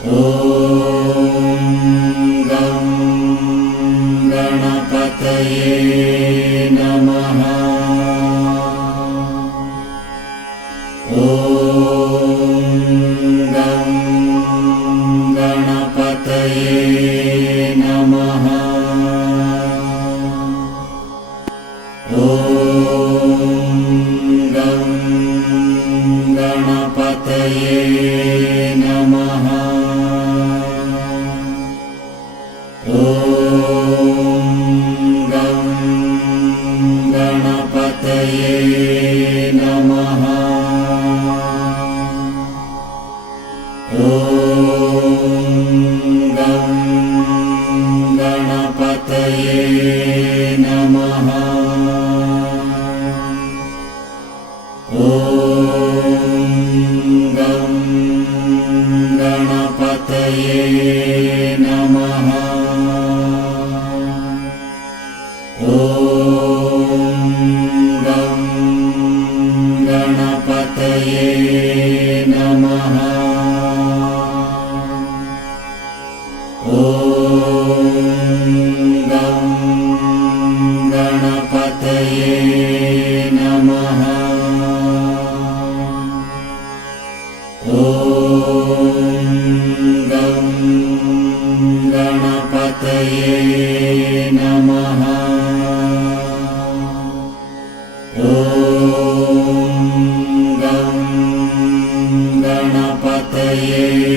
ॐ गं गणपतये नमः। ॐ गं गणपतये नमः। ॐ गं गणपतये नमः। ॐ गं गणपतये नमः। ॐ गं गणपतये नमः। ॐ गं गणपतये नमः। ॐ गं गणपतये नमः। ॐ गं गणपतये नमः। ॐ गं गणपतये नमः। ॐ गं गणपतये